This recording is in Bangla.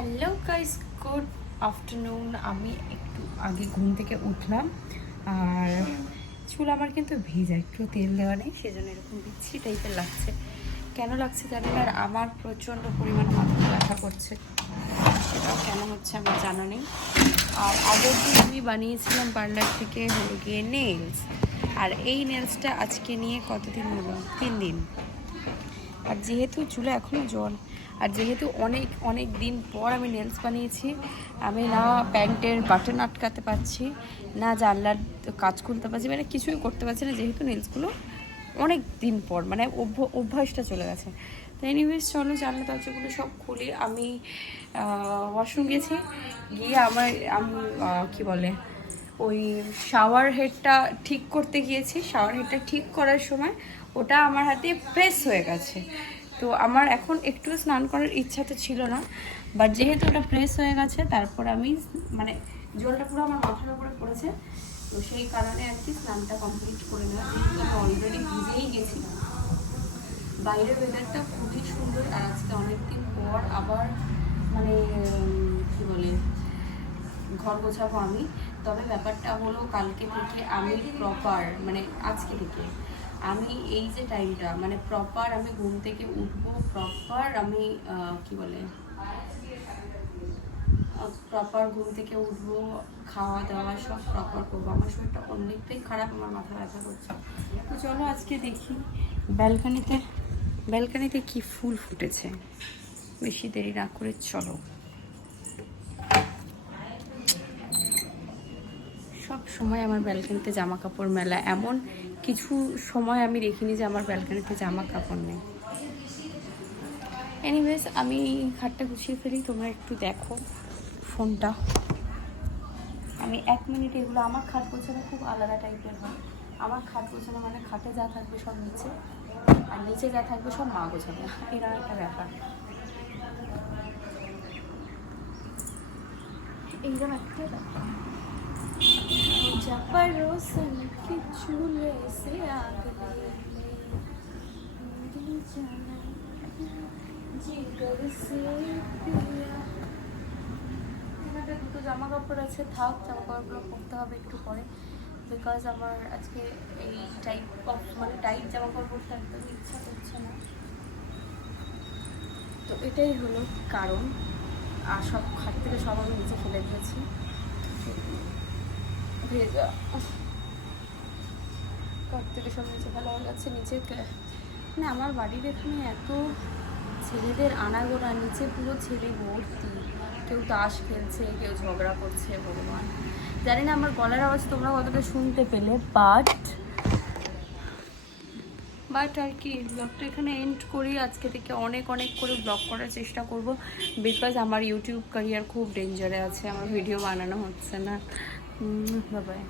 হ্যালো গাইস গুড আফটারনুন আমি একটু আগে ঘুম থেকে উঠলাম। আর চুল আমার কিন্তু ভিজা, একটু তেল দেওয়া নেই, সেজন্য এরকম বিচ্ছি টাইপের লাগছে। কেন লাগছে জানি না, আর আমার প্রচণ্ড পরিমাণ মাথাটা ব্যথা করছে। সেটাও কেন হচ্ছে আমার জানা নেই। আর আগের দিন আমি বানিয়েছিলাম পার্লার থেকে হলো গিয়ে নেলস আর এই নেলসটা আজকে নিয়ে কতদিন হলো? তিন দিন। আর যেহেতু চুলে এখনও জল আর যেহেতু অনেক অনেক দিন পর আমি নেলস বানিয়েছি, আমি না প্যান্টের বাটন আটকাতে পারছি, না জানলার কাজ খুলতে পারছি মানে কিছুই করতে পারছি না, যেহেতু নেলসগুলো অনেক দিন পর মানে অভ্য- অভ্যাসটা চলে গেছে। তো এনিওয়েজ চলো জানলা দরজাগুলো সব খুলে, আমি ওয়াশরুম গেছি, গিয়ে আমার, আমি কি বলে, ওই শাওয়ার হেডটা ঠিক করতে গিয়েছি শাওয়ার হেডটা ঠিক করার সময় ওটা আমার হাতে প্রেস হয়ে গেছে। তো আমার এখন একটু স্নান করার ইচ্ছা তো ছিল না বাট যেহেতু ওটা প্রেস হয়ে গেছে, তারপর আমি মানে জলটা পুরো আমার মাথার উপরে পড়েছে, তো সেই কারণে আর কি স্নানটা কমপ্লিট করে নেওয়া যেহেতু আমি অলরেডি ভিজেই গেছি বাইরের ওয়েদারটা খুবই সুন্দর, আর আজকে অনেকদিন পর আবার মানে কি বলে, ঘর গোছাবো আমি। তবে ব্যাপারটা হলো কালকে থেকে আমি প্রপার মানে আজকে থেকে। আমি এই যে টাইমটা মানে প্রপার আমি ঘুম থেকে উঠবো প্রপার আমি কি বলে? প্রপার ঘুম থেকে উঠবো খাওয়া দাওয়া সব প্রপার করব। আমার শরীরটা অনেকটাই খারাপ, আমার মাথা ব্যথা করছে। তো চলো আজকে দেখি ব্যালকানিতে ব্যালকানিতে কি ফুল ফুটেছে? বেশি দেরি না করে চলো। সব সময় আমার ব্যালকানিতে জামা কাপড় মেলা এমন কিছু সময় আমি দেখিনি যে আমার ব্যালকানিতে জামা কাপড় নেই। এনিওয়েজ আমি খাটটা গুছিয়ে ফেলি, তোমরা একটু দেখো ফোনটা। আমি এক মিনিট এগুলো, আমার খাট গোছানো খুব আলাদা টাইপের হয়। আমার খাট গোছানো মানে খাটে যা থাকবে সব নিচে, আর নিচে যা থাকবে সব মা গোছাবে। এরকম একটা ব্যাপার। এইরকম একটা ব্যাপার। जा परोसन के चूल्हे से आग ले मेरी जाना जिगर से पिया এখানে দুটো জামা কাপড় আছে থাক জামা কাপড়গুলো পরতে হবে একটু পরে বিকজ আমার আজকে এই টাইপ অফ মানে টাইট জামা কাপড় পরতে একদম ইচ্ছা করছে না তো এটাই হলো কারণ আর সব খাট থেকে সব আমি নিচে ফেলে দিয়েছি ভেজা ঘর থেকে সব নিচে ফেলা হয়ে যাচ্ছে? নিচে মানে আমার বাড়ির এখানে এত ছেলেদের আনাগোনা, নিচে পুরো ছেলে ভর্তি। কেউ তাস খেলছে, কেউ ঝগড়া করছে, ভগবান। জানি না আমার গলার আওয়াজ তোমরা কতটা শুনতে পেলে বাট বাট আর কি ব্লগটা এখানে এন্ড করি। আজকে থেকে অনেক অনেক করে ব্লগ করার চেষ্টা করব। বিকজ আমার ইউটিউব ক্যারিয়ার খুব ডেঞ্জারে আছে, আমার ভিডিও বানানো হচ্ছে না। বাবাই